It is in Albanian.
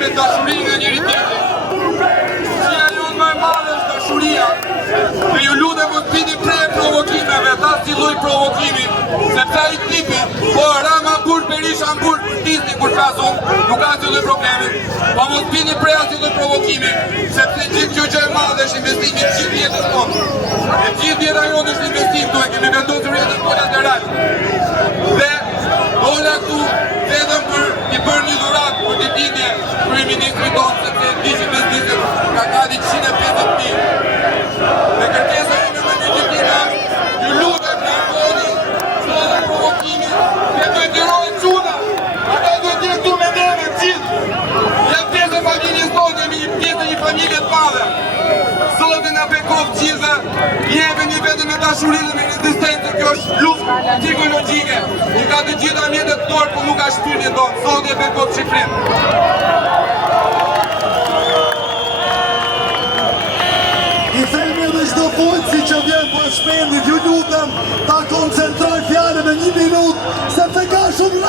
me dashuri nga njëri tjetri. Qia jonë më e madhe është dashuria. Dhe ju lutem mos bini prej provokimeve, ta si lloj provokimi, sepse ai tipi, po Rama kur Berisha kur Disney kur flasun, nuk ka asnjë lloj problemi. Po mos bini prej asnjë lloj provokimi, sepse gjithë kjo gjë e madhe është investimi i gjithë jetës tonë. E gjithë jeta jonë është investim, do e kemi vendosur jetën kolateral. Dhe dola këtu vetëm për t'i bërë një dhuratë për ditëlindje kryeministrit tonë, sepse di që bizneset ka gati 150.000. Dhe kërkesa ime me një gjithime është, ju lutem largoni çdo lloj provokimi, dhe duhet të rrohen çuna. Ata duhet të jenë këtu me neve të gjithë. Jam pjesë e familjes tonë, jemi një pjesë e një familje të madhe. Zoti na bekon gjithëve, jepeni vetëm me dashuri dhe me rezistencë, kjo është luftë psikologjike. I ka të gjitha mjetet dorë, por nuk ka shpirtin tonë. Zoti e bekon Shqipërinë. I themi edhe çdo folësi që vjen për shpendit, ju lutem ta koncentroj fjalën në 1 minutë, sepse ka shumë